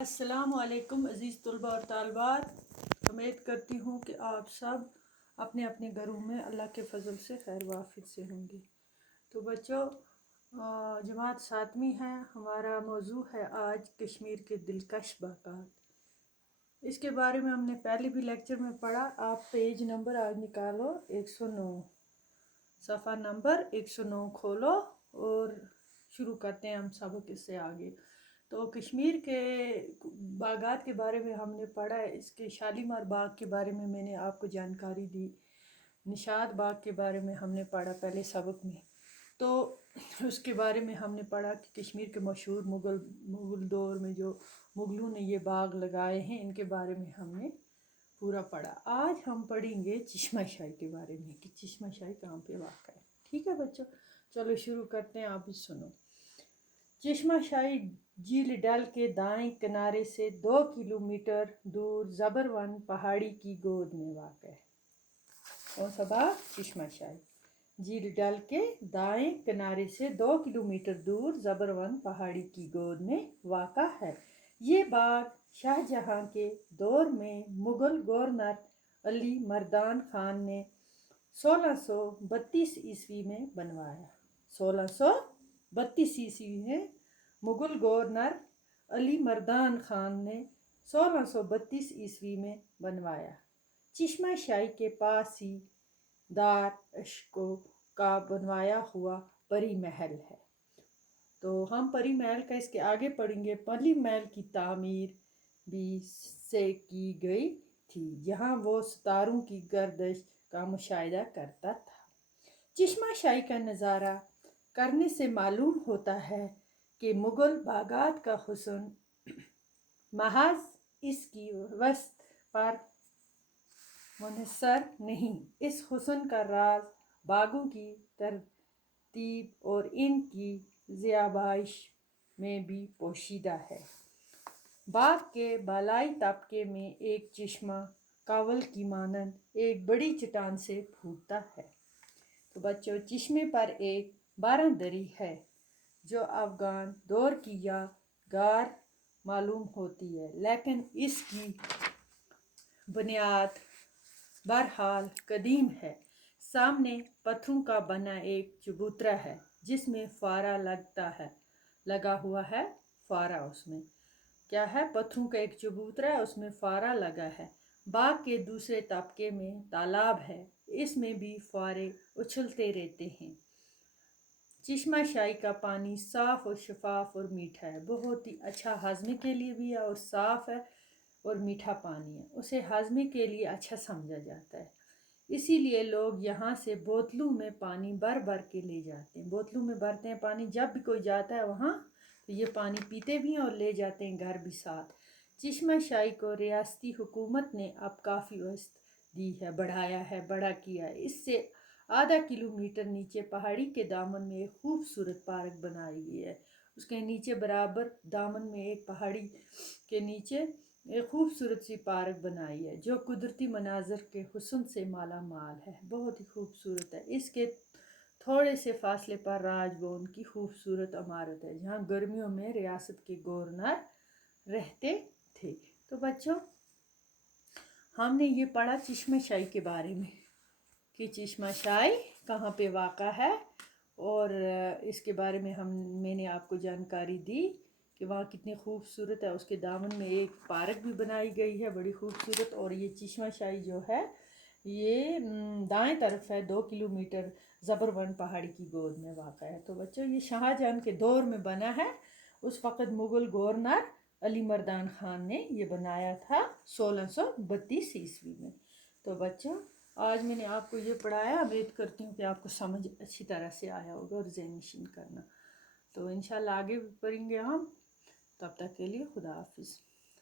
अस्सलाम वालेकुम अज़ीज़ तलबा और तालबात। उम्मीद करती हूँ कि आप सब अपने अपने घरों में अल्लाह के फजल से खैर वाफिद से होंगे। तो बच्चों, जमात सातवीं है, हमारा मौजू है आज कश्मीर के दिलकश बागात। इसके बारे में हमने पहले भी लेक्चर में पढ़ा। आप पेज नंबर आज निकालो 109, सफ़ा नंबर 109 खोलो और शुरू करते हैं हम सबक इससे आगे। तो कश्मीर के बागात के बारे में हमने पढ़ा है। इसके शालीमार बाग के बारे में मैंने आपको जानकारी दी। निशात बाग के बारे में हमने पढ़ा पहले सबक में। तो उसके बारे में हमने पढ़ा कि कश्मीर के मशहूर मुग़ल दौर में जो मुग़लों ने ये बाग लगाए हैं, इनके बारे में हमने पूरा पढ़ा। आज हम पढ़ेंगे चश्मा शाही के बारे में कि चश्मा शाही कहाँ पे वाक़ है। ठीक है बच्चों, चलो शुरू करते हैं, आप भी सुनो। चश्मा शाही झील डल के दाएं किनारे से 2 किलोमीटर दूर ज़बरवन पहाड़ी की गोद में वाक़ है। कौन सा बाग? चश्मा शाही। झील डल के दाएं किनारे से 2 किलोमीटर दूर ज़बरवन पहाड़ी की गोद में वाक़ है। ये बाग शाहजहां के दौर में मुग़ल गवर्नर अली मर्दान खान ने 1632 ईस्वी में बनवाया। 1632 ईस्वी में मुग़ल गवर्नर अली मर्दान खान ने 1632 ईस्वी में बनवाया। चश्मा शाही के पास ही दार अशको का बनवाया हुआ परी महल है। तो हम परी महल का इसके आगे पढ़ेंगे। परी महल की तामीर भी से की गई थी, जहाँ वो सितारों की गर्दिश का मुशाहिदा करता था। चश्मा शाही का नज़ारा करने से मालूम होता है कि मुग़ल बागात का हुस्न महज इसकी वस्त पर मुनहसर नहीं, इस हुस्न का राज बागों की तरतीब और इनकी ज़ियाबाइश में भी पोशीदा है। बाग के बालाई तबके में एक चश्मा कावल की मानंद एक बड़ी चट्टान से फूटता है। तो बच्चों, चश्मे पर एक बारांदरी है जो अफ़गान दौर की यादगार मालूम होती है, लेकिन इसकी बुनियाद बहरहाल कदीम है। सामने पत्थरों का बना एक चबूतरा है जिसमें फारा लगा हुआ है। फारा उसमें क्या है? पत्थरों का एक चबूतरा है, उसमें फारा लगा है। बाग के दूसरे तबके में तालाब है, इसमें भी फारे उछलते रहते हैं। चश्मा शाही का पानी साफ़ और शफाफ और मीठा है, बहुत ही अच्छा हाजमे के लिए भी है और साफ़ है और मीठा पानी है। उसे हाजमे के लिए अच्छा समझा जाता है, इसीलिए लोग यहाँ से बोतलों में पानी भर भर के ले जाते हैं। बोतलों में भरते हैं पानी, जब भी कोई जाता है वहाँ तो ये पानी पीते भी हैं और ले जाते हैं घर भी साथ। चश्मा शाही को रियासती हुकूमत ने अब काफ़ी वस्त दी है, बढ़ाया है, बड़ा किया है। इससे आधा किलोमीटर नीचे पहाड़ी के दामन में एक खूबसूरत पार्क बनाई गई है। उसके नीचे बराबर दामन में एक पहाड़ी के नीचे एक खूबसूरत सी पार्क बनाई है जो कुदरती मनाजर के हुस्न से माला माल है, बहुत ही खूबसूरत है। इसके थोड़े से फासले पर राजभवन की खूबसूरत इमारत है जहाँ गर्मियों में रियासत के गवर्नर रहते थे। तो बच्चों, हमने ये पढ़ा चश्मा शाही के बारे में कि चश्मा शाही कहाँ पे वाक़ा है, और इसके बारे में मैंने आपको जानकारी दी कि वहाँ कितनी खूबसूरत है। उसके दामन में एक पार्क भी बनाई गई है बड़ी खूबसूरत। और ये चश्मा शाही जो है ये दाएं तरफ है, 2 किलोमीटर ज़बरवन पहाड़ी की गोद में वाक़ा है। तो बच्चों, ये शाहजहां के दौर में बना है। उस वक़्त मुग़ल गवर्नर अली मर्दान खान ने ये बनाया था 1632 ईस्वी में। तो बच्चों, आज मैंने आपको ये पढ़ाया। उम्मीद करती हूँ कि आपको समझ अच्छी तरह से आया होगा और ज़हन नशीन करना। तो इंशाल्लाह आगे भी पढ़ेंगे हम। तब तक के लिए खुदा हाफिज़।